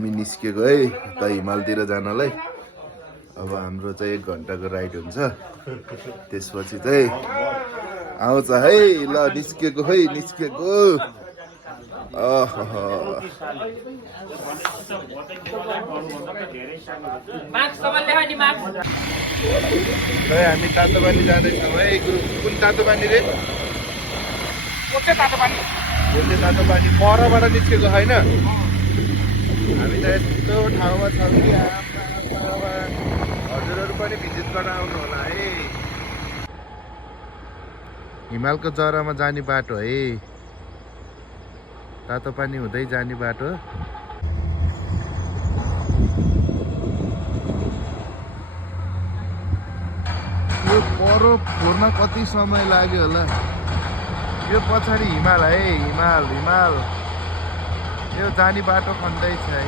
हामी निस्केको है त हिमालतिर जानलाई। अब हाम्रो चाहिँ 1 घन्टाको राइड हुन्छ। त्यसपछि चाहिँ आउँछ है। ल निस्केको है निस्केको। हामी तातो पानी जाँदैछौँ है। कुन तातो पानी रे? कोचे तातो पानी परबाट निस्केको होइन। हामी त यस्तो ठाउँमा छौँ कि हजुरहरू पनि भिजिट गर्न आउनु होला है। हिमालको जरामा जाने बाटो है। तातो पानी हुँदै जाने बाटो। यो पर फोर्न कति समय लाग्यो होला। यो पछाडि हिमाल है। हिमाल यो जाने बाटो खन्दैछ है।